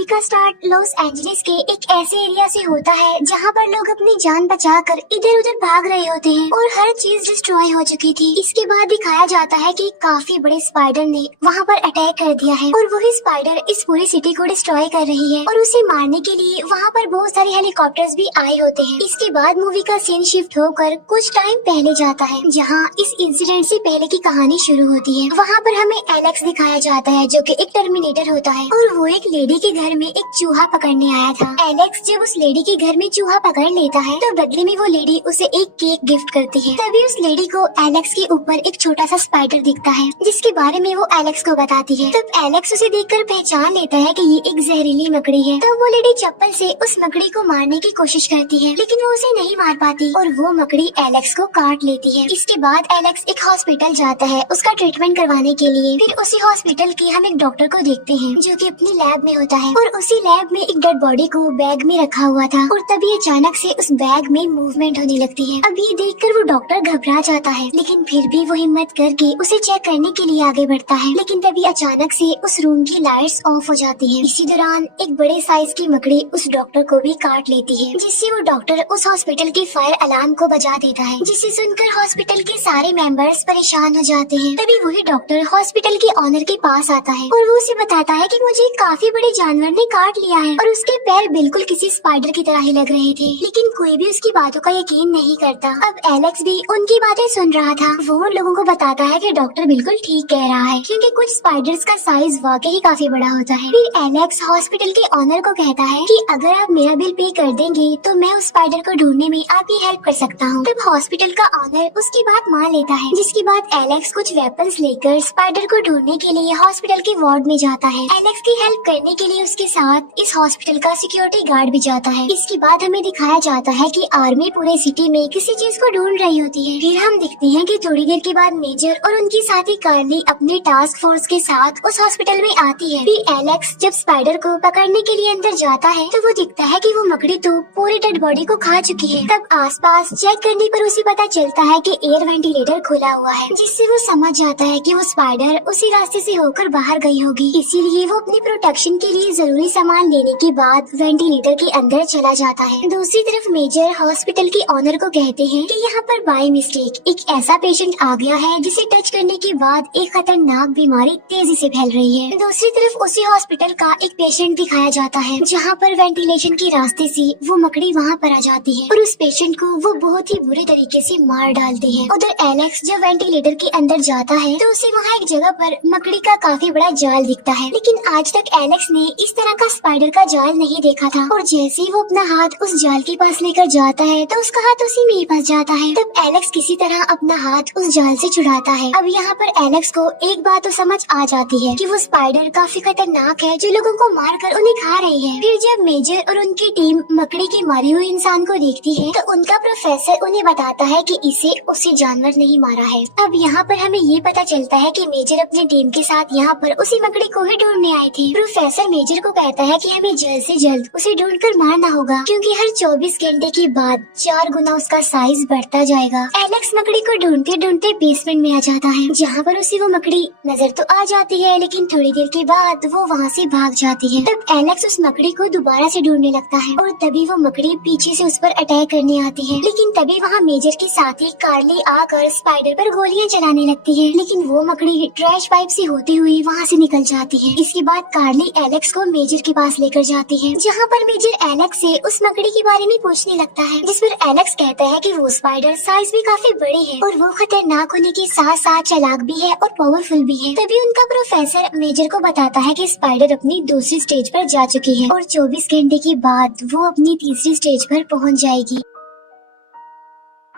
Movie का start Los Angeles के एक ऐसे एरिया से होता है जहाँ पर लोग अपनी जान बचाकर इधर उधर भाग रहे होते हैं और हर चीज डिस्ट्रॉय हो चुकी थी। इसके बाद दिखाया जाता है कि काफी बड़े स्पाइडर ने वहाँ पर अटैक कर दिया है और वही स्पाइडर इस पूरी सिटी को डिस्ट्रॉय कर रही है और उसे मारने के लिए वहाँ पर बहुत सारे हेलीकॉप्टर्स भी आए होते हैं। इसके बाद मूवी का सीन शिफ्ट होकर कुछ टाइम पहले जाता है जहाँ इस इंसिडेंट से पहले की कहानी शुरू होती है। वहाँ पर हमें एलेक्स दिखाया जाता है जो कि एक टर्मिनेटर होता है और वो एक लेडी के घर में एक चूहा पकड़ने आया था। एलेक्स जब उस लेडी के घर में चूहा पकड़ लेता है तो बदले में वो लेडी उसे एक केक गिफ्ट करती है। तभी उस लेडी को एलेक्स के ऊपर एक छोटा सा स्पाइडर दिखता है जिसके बारे में वो एलेक्स को बताती है। तब एलेक्स उसे देखकर पहचान लेता है कि ये एक जहरीली मकड़ी है। तब वो लेडी चप्पल से उस मकड़ी को मारने की कोशिश करती है लेकिन वो उसे नहीं मार पाती और वो मकड़ी एलेक्स को काट लेती है। इसके बाद एलेक्स एक हॉस्पिटल जाता है उसका ट्रीटमेंट करवाने के लिए। फिर उसी हॉस्पिटल के हम एक डॉक्टर को देखते हैं जो कि अपनी लैब में होता है और उसी लैब में एक डेड बॉडी को बैग में रखा हुआ था और तभी अचानक से उस बैग में मूवमेंट होने लगती है। अब ये देखकर वो डॉक्टर घबरा जाता है लेकिन फिर भी वो हिम्मत करके उसे चेक करने के लिए आगे बढ़ता है। लेकिन तभी अचानक से उस रूम की लाइट्स ऑफ हो जाती है। इसी दौरान एक बड़े साइज की मकड़ी उस डॉक्टर को भी काट लेती है जिससे वो डॉक्टर उस हॉस्पिटल के फायर अलार्म को बजा देता है जिसे सुनकर हॉस्पिटल के सारे मेंबर्स परेशान हो जाते हैं। तभी वही डॉक्टर हॉस्पिटल के ऑनर के पास आता है और वो उसे बताता है कि मुझे काफी बड़े जानवर ने काट लिया है और उसके पैर बिल्कुल किसी स्पाइडर की तरह ही लग रहे थे लेकिन कोई भी उसकी बातों का यकीन नहीं करता। अब एलेक्स भी उनकी बातें सुन रहा था। वो उन लोगों को बताता है कि डॉक्टर बिल्कुल ठीक कह रहा है क्योंकि कुछ स्पाइडर्स का साइज वाकई ही काफी बड़ा होता है। फिर एलेक्स हॉस्पिटल के ऑनर को कहता है कि अगर आप मेरा बिल पे कर देंगे तो मैं उस स्पाइडर को ढूंढने में आपकी हेल्प कर सकता हूँ। तब हॉस्पिटल का ऑनर उसकी बात मान लेता है जिसके बाद एलेक्स कुछ वेपन्स लेकर स्पाइडर को ढूंढने के लिए हॉस्पिटल के वार्ड में जाता है। एलेक्स की हेल्प करने के लिए उसके साथ इस हॉस्पिटल का सिक्योरिटी गार्ड भी जाता है। इसके बाद हमें दिखाया जाता है कि आर्मी पूरे सिटी में किसी चीज को ढूंढ रही होती है। फिर हम देखते हैं कि थोड़ी देर के बाद मेजर और उनकी साथी कार्ली अपने टास्क फोर्स के साथ उस हॉस्पिटल में आती है। फिर एलेक्स जब स्पाइडर को पकड़ने के लिए अंदर जाता है तो वो दिखता है कि वो मकड़ी तो पूरी डेड बॉडी को खा चुकी है। तब आसपास चेक करने पर उसे पता चलता है कि एयर वेंटिलेटर खुला हुआ है जिससे वो समझ जाता है कि वो स्पाइडर उसी रास्ते से होकर बाहर गई होगी। इसीलिए वो अपनी प्रोटेक्शन के लिए जरूरी सामान लेने के बाद वेंटिलेटर के अंदर चला जाता है। दूसरी तरफ मेजर हॉस्पिटल के ऑनर को कहते हैं कि यहाँ पर बाय मिस्टेक एक ऐसा पेशेंट आ गया है जिसे टच करने के बाद एक खतरनाक बीमारी तेजी से फैल रही है। दूसरी तरफ उसी हॉस्पिटल का एक पेशेंट दिखाया जाता है जहाँ पर वेंटिलेशन के रास्ते से वो मकड़ी वहाँ पर आ जाती है और उस पेशेंट को वो बहुत ही बुरे तरीके से मार डालती है। उधर एलेक्स जब वेंटिलेटर के अंदर जाता है तो उसे वहाँ एक जगह पर मकड़ी का काफी बड़ा जाल दिखता है लेकिन आज तक एलेक्स ने इस तरह का स्पाइडर का जाल नहीं देखा था और जैसे ही वो अपना हाथ उस जाल के पास लेकर जाता है तो उसका हाथ उसी में ही फंस जाता है। तब एलेक्स किसी तरह अपना हाथ उस जाल से छुड़ाता है। अब यहाँ पर एलेक्स को एक बात तो समझ आ जाती है कि वो स्पाइडर काफी खतरनाक है जो लोगों को मार कर उन्हें खा रही है। फिर जब मेजर और उनकी टीम मकड़ी के मारे हुए इंसान को देखती है तो उनका प्रोफेसर उन्हें बताता है कि इसे उसी जानवर ने ही मारा है। अब यहाँ पर हमें ये पता चलता है कि मेजर अपनी टीम के साथ यहाँ पर उसी मकड़ी को ही ढूंढने आए थे। प्रोफेसर मेजर को कहता है कि हमें जल्द से जल्द उसे ढूंढकर मारना होगा क्योंकि हर 24 घंटे के बाद 4 गुना उसका साइज बढ़ता जाएगा। एलेक्स मकड़ी को ढूंढते ढूंढते बेसमेंट में आ जाता है जहाँ पर उसे वो मकड़ी नजर तो आ जाती है लेकिन थोड़ी देर के बाद वो वहाँ से भाग जाती है। तब एलेक्स उस मकड़ी को दोबारा से ढूंढने लगता है और तभी वो मकड़ी पीछे से उस पर अटैक करने आती है लेकिन तभी वहाँ मेजर के साथ ही कार्ली आकर स्पाइडर पर गोलियां चलाने लगती है लेकिन वो मकड़ी ट्रैश पाइप से होती हुई वहाँ से निकल जाती है। इसके बाद कार्ली एलेक्स को मेजर के पास लेकर जाती है जहाँ पर मेजर एलेक्स से उस मकड़ी के बारे में पूछने लगता है जिस पर एलेक्स कहता है कि वो स्पाइडर साइज में काफी बड़ी है और वो खतरनाक होने के साथ साथ चालाक भी है और पावरफुल भी है। तभी उनका प्रोफेसर मेजर को बताता है कि स्पाइडर अपनी दूसरी स्टेज पर जा चुकी है और 24 घंटे के बाद वो अपनी तीसरी स्टेज पर पहुंच जाएगी।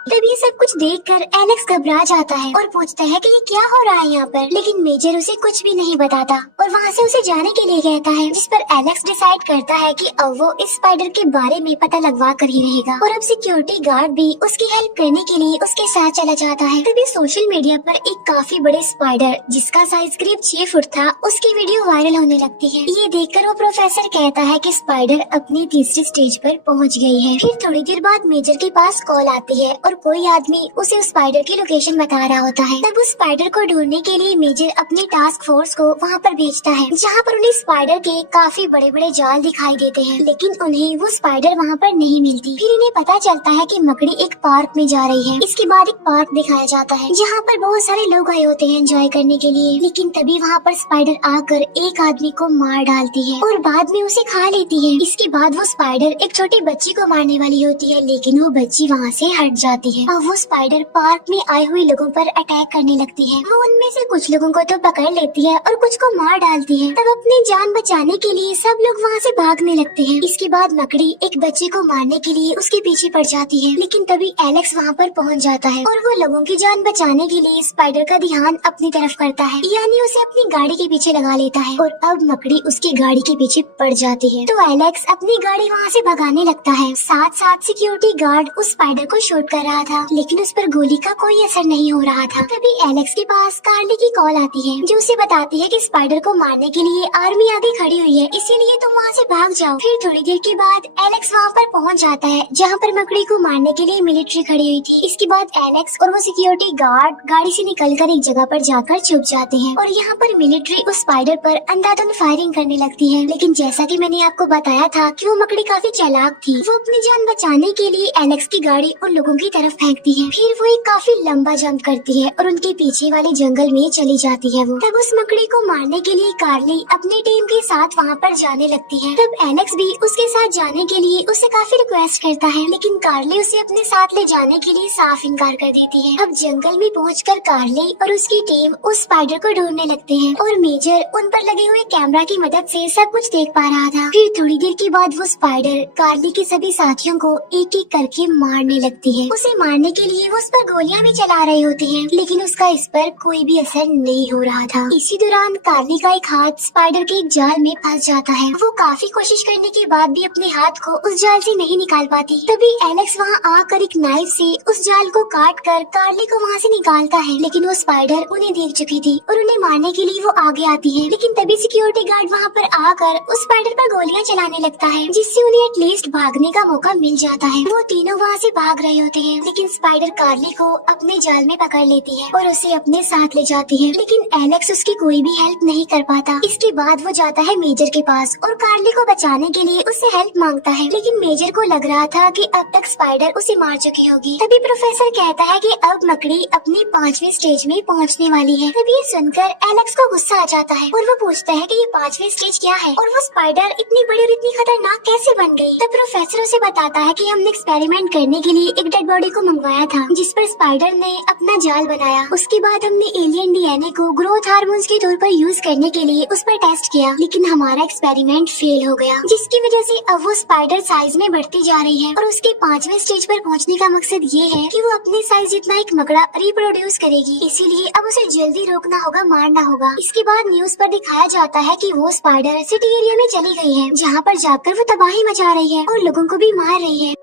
तब ये सब कुछ देखकर एलेक्स घबरा जाता है और पूछता है कि ये क्या हो रहा है यहाँ पर, लेकिन मेजर उसे कुछ भी नहीं बताता और वहाँ से उसे जाने के लिए कहता है जिस पर एलेक्स डिसाइड करता है कि अब वो इस स्पाइडर के बारे में पता लगवा कर ही रहेगा और अब सिक्योरिटी गार्ड भी उसकी हेल्प करने के लिए उसके साथ चला जाता है। तभी सोशल मीडिया पर एक काफी बड़े स्पाइडर जिसका साइज करीब 6 फुट था उसकी वीडियो वायरल होने लगती है। ये देखकर वो प्रोफेसर कहता है कि स्पाइडर अपनी तीसरी स्टेज पर पहुँच गई है। फिर थोड़ी देर बाद मेजर के पास कॉल आती है और और कोई आदमी उसे उस स्पाइडर की लोकेशन बता रहा होता है। तब उस स्पाइडर को ढूंढने के लिए मेजर अपनी टास्क फोर्स को वहाँ पर भेजता है, जहाँ पर उन्हें स्पाइडर के काफी बड़े बड़े जाल दिखाई देते हैं, लेकिन उन्हें वो स्पाइडर वहाँ पर नहीं मिलती। फिर इन्हें पता चलता है कि मकड़ी एक पार्क में जा रही है। इसके बाद एक पार्क दिखाया जाता है जहाँ पर बहुत सारे लोग आए होते हैं एंजॉय करने के लिए, लेकिन तभी वहाँ पर स्पाइडर आकर एक आदमी को मार डालती है और बाद में उसे खा लेती है। इसके बाद वो स्पाइडर एक छोटे बच्ची को मारने वाली होती है, लेकिन वो बच्ची वहाँ से हट जाती है और वो स्पाइडर पार्क में आए हुए लोगों पर अटैक करने लगती है। वो उनमें से कुछ लोगों को तो पकड़ लेती है और कुछ को मार डालती है। तब अपनी जान बचाने के लिए सब लोग वहाँ से भागने लगते हैं। इसके बाद मकड़ी एक बच्चे को मारने के लिए उसके पीछे पड़ जाती है, लेकिन तभी एलेक्स वहाँ पर पहुँच जाता है और वो लोगों की जान बचाने के लिए स्पाइडर का ध्यान अपनी तरफ करता है, यानी उसे अपनी गाड़ी के पीछे लगा लेता है और अब मकड़ी उसकी गाड़ी के पीछे पड़ जाती है। तो एलेक्स अपनी गाड़ी वहाँ से भगाने लगता है। साथ साथ सिक्योरिटी गार्ड उस स्पाइडर को शूट कर रहा था, लेकिन उस पर गोली का कोई असर नहीं हो रहा था। तभी एलेक्स के पास कार्ली की कॉल आती है, जो उसे बताती है कि स्पाइडर को मारने के लिए आर्मी आगे खड़ी हुई है, इसीलिए तुम वहाँ से भाग जाओ। फिर थोड़ी देर के बाद एलेक्स वहाँ पर पहुँच जाता है जहाँ पर मकड़ी को मारने के लिए मिलिट्री खड़ी हुई थी। इसके बाद एलेक्स और वो सिक्योरिटी गार्ड गाड़ी से निकलकर एक जगह पर जाकर छुप जाते हैं और यहाँ पर मिलिट्री उस स्पाइडर पर अंधाधुंध फायरिंग करने लगती है। लेकिन जैसा कि मैंने आपको बताया था कि वो मकड़ी काफी चालाक थी, वो अपनी जान बचाने के लिए एलेक्स की गाड़ी उन लोगों की तरफ फेंकती है। फिर वो एक काफी लंबा जंप करती है और उनके पीछे वाले जंगल में चली जाती है। वो तब उस मकड़ी को मारने के लिए कार्ली अपनी टीम के साथ वहाँ पर जाने लगती है। तब एलेक्स भी उसके साथ जाने के लिए उससे काफी रिक्वेस्ट करता है, लेकिन कार्ली उसे अपने साथ ले जाने के लिए साफ इनकार कर देती है। अब जंगल में पहुंचकर कार्ली और उसकी टीम उस स्पाइडर को ढूंढने लगते हैं और मेजर उन पर लगे हुए कैमरा की मदद से सब कुछ देख पा रहा था। फिर थोड़ी देर के बाद वो स्पाइडर कार्ली के सभी साथियों को एक एक करके मारने लगती है। उसे मारने के लिए वो उस पर गोलियां भी चला रहे होते हैं, लेकिन उसका इस पर कोई भी असर नहीं हो रहा था। इसी दौरान कार्ली का एक हाथ स्पाइडर के एक जाल में फंस जाता है। वो काफी कोशिश करने के बाद भी अपने हाथ को उस जाल से नहीं निकाल पाती। तभी एलेक्स वहाँ आकर एक नाइफ से उस जाल को काट कर कार्ली को वहाँ से निकालता है, लेकिन वो स्पाइडर उन्हें देख चुकी थी और उन्हें मारने के लिए वो आगे आती है। लेकिन तभी सिक्योरिटी गार्ड वहाँ पर आकर उस स्पाइडर पर गोलियां चलाने लगता है, जिससे उन्हें एटलीस्ट भागने का मौका मिल जाता है। वो तीनों वहाँ से भाग रहे होते हैं, लेकिन स्पाइडर कार्ली को अपने जाल में पकड़ लेती है और उसे अपने साथ ले जाती है, लेकिन एलेक्स उसकी कोई भी हेल्प नहीं कर पाता। इसके बाद वो जाता है मेजर के पास और कार्ली को बचाने के लिए उससे हेल्प मांगता है, लेकिन मेजर को लग रहा था कि अब तक स्पाइडर उसे मार चुकी होगी। तभी प्रोफेसर कहता है कि अब मकड़ी अपनी 5वीं स्टेज में पहुंचने वाली है। तभी ये सुनकर एलेक्स को गुस्सा आ जाता है और वो पूछता है कि ये 5वीं स्टेज क्या है और वो स्पाइडर इतनी बड़ी और इतनी खतरनाक कैसे बन गई। तब प्रोफेसर उसे बताता है कि हमने एक्सपेरिमेंट करने के लिए एक डेड बॉडी को मंगवाया था, जिस पर स्पाइडर ने अपना जाल बनाया। उसके बाद हमने एलियन डीएनए को ग्रोथ हार्मोन्स के तौर पर यूज करने के लिए उस पर टेस्ट किया, लेकिन हमारा एक्सपेरिमेंट फेल हो गया, जिसकी वजह से अब वो स्पाइडर साइज में बढ़ती जा रही है और उसके 5वें स्टेज पर पहुंचने का मकसद ये है कि वो अपने साइज जितना एक मकड़ा रिप्रोड्यूस करेगी। इसीलिए अब उसे जल्दी रोकना होगा, मारना होगा। इसके बाद न्यूज पर दिखाया जाता है कि वो स्पाइडर सिटी एरिया में चली गई है, जहाँ पर जाकर वो तबाही मचा रही है और लोगों को भी मार रही है।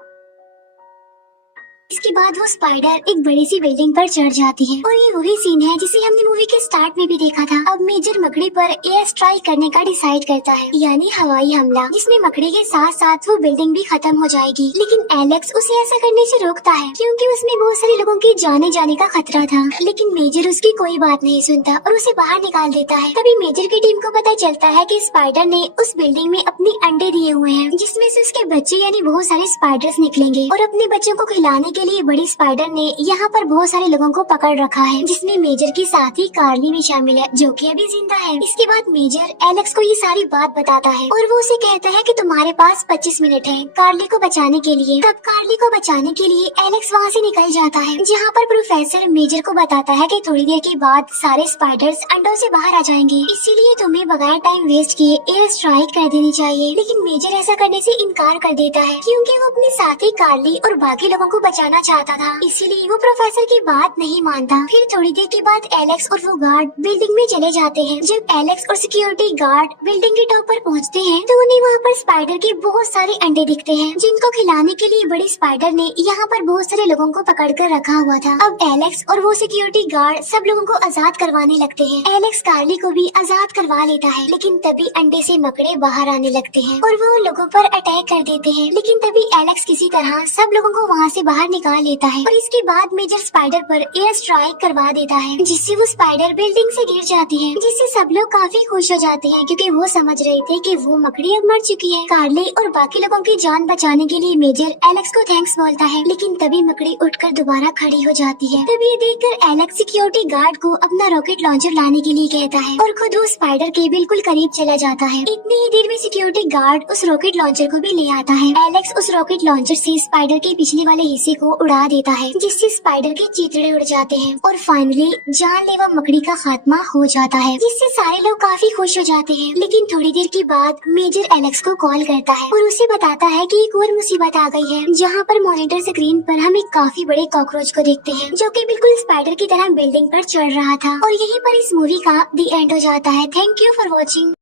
इसके बाद वो स्पाइडर एक बड़ी सी बिल्डिंग पर चढ़ जाती है और ये वही सीन है जिसे हमने मूवी के स्टार्ट में भी देखा था। अब मेजर मकड़ी पर एयर स्ट्राइक करने का डिसाइड करता है, यानी हवाई हमला, जिसमें मकड़ी के साथ साथ वो बिल्डिंग भी खत्म हो जाएगी। लेकिन एलेक्स उसे ऐसा करने से रोकता है, क्योंकि उसमें बहुत सारे लोगों के जाने का खतरा था। लेकिन मेजर उसकी कोई बात नहीं सुनता और उसे बाहर निकाल देता है। तभी मेजर की टीम को पता चलता है कि स्पाइडर ने उस बिल्डिंग में अपने अंडे दिए हुए हैं, जिसमें से उसके बच्चे यानी बहुत सारे स्पाइडर्स निकलेंगे और अपने बच्चों को खिलाने के लिए बड़ी स्पाइडर ने यहाँ पर बहुत सारे लोगों को पकड़ रखा है, जिसमें मेजर के साथ ही कार्ली भी शामिल है, जो कि अभी जिंदा है। इसके बाद मेजर एलेक्स को ये सारी बात बताता है और वो उसे कहता है कि तुम्हारे पास 25 मिनट है कार्ली को बचाने के लिए। तब कार्ली को बचाने के लिए एलेक्स वहाँ से निकल जाता है, जहाँ पर प्रोफेसर मेजर को बताता है कि थोड़ी देर के बाद सारे स्पाइडर्स अंडों से बाहर आ जाएंगे, इसीलिए तुम्हें बगैर टाइम वेस्ट किए एयर स्ट्राइक कर देनी चाहिए। लेकिन मेजर ऐसा करने से इनकार कर देता है, क्योंकि वो अपने साथी कार्ली और बाकी लोगों को बचाना चाहता था, इसीलिए वो प्रोफेसर की बात नहीं मानता। फिर थोड़ी देर के बाद एलेक्स और वो गार्ड बिल्डिंग में चले जाते हैं। जब एलेक्स और सिक्योरिटी गार्ड बिल्डिंग के टॉप पर पहुंचते हैं तो उन्हें वहाँ पर स्पाइडर के बहुत सारे अंडे दिखते हैं, जिनको खिलाने के लिए बड़ी स्पाइडर ने यहाँ पर बहुत सारे लोगों को पकड़ कर रखा हुआ था। अब एलेक्स और वो सिक्योरिटी गार्ड सब लोगों को आजाद करवाने लगते हैं। एलेक्स कार्ली को भी आजाद करवा लेता है, लेकिन तभी अंडे से मकड़े बाहर आने लगते हैं और वो लोगों पर अटैक कर देते हैं। लेकिन तभी एलेक्स किसी तरह सब लोगों को वहाँ से बाहर निकाल लेता है और इसके बाद मेजर स्पाइडर पर एयर स्ट्राइक करवा देता है, जिससे वो स्पाइडर बिल्डिंग से गिर जाती है, जिससे सब लोग काफी खुश हो जाते हैं क्योंकि वो समझ रहे थे कि वो मकड़ी अब मर चुकी है। कार्ली और बाकी लोगों की जान बचाने के लिए मेजर एलेक्स को थैंक्स बोलता है, लेकिन तभी मकड़ी उठकर दोबारा खड़ी हो जाती है। तभी ये देखकर एलेक्स सिक्योरिटी गार्ड को अपना रॉकेट लॉन्चर लाने के लिए कहता है और खुद वो स्पाइडर के बिल्कुल करीब चला जाता है। इतनी ही देर में सिक्योरिटी गार्ड उस रॉकेट लॉन्चर को भी ले आता है। एलेक्स उस रॉकेट लॉन्चर से स्पाइडर के पिछले वाले हिस्से को उड़ा देता है, जिससे स्पाइडर के चिथड़े उड़ जाते हैं और फाइनली जानलेवा मकड़ी का खात्मा हो जाता है, जिससे सारे लोग काफी खुश हो जाते हैं। लेकिन थोड़ी देर के बाद मेजर एलेक्स को कॉल करता है और उसे बताता है कि एक और मुसीबत आ गई है, जहाँ पर मॉनिटर स्क्रीन पर हम एक काफी बड़े कॉकरोच को देखते हैं, जो कि बिल्कुल स्पाइडर की तरह बिल्डिंग पर चढ़ रहा था। और यहीं पर इस मूवी का दी एंड हो जाता है। Thank you for watching.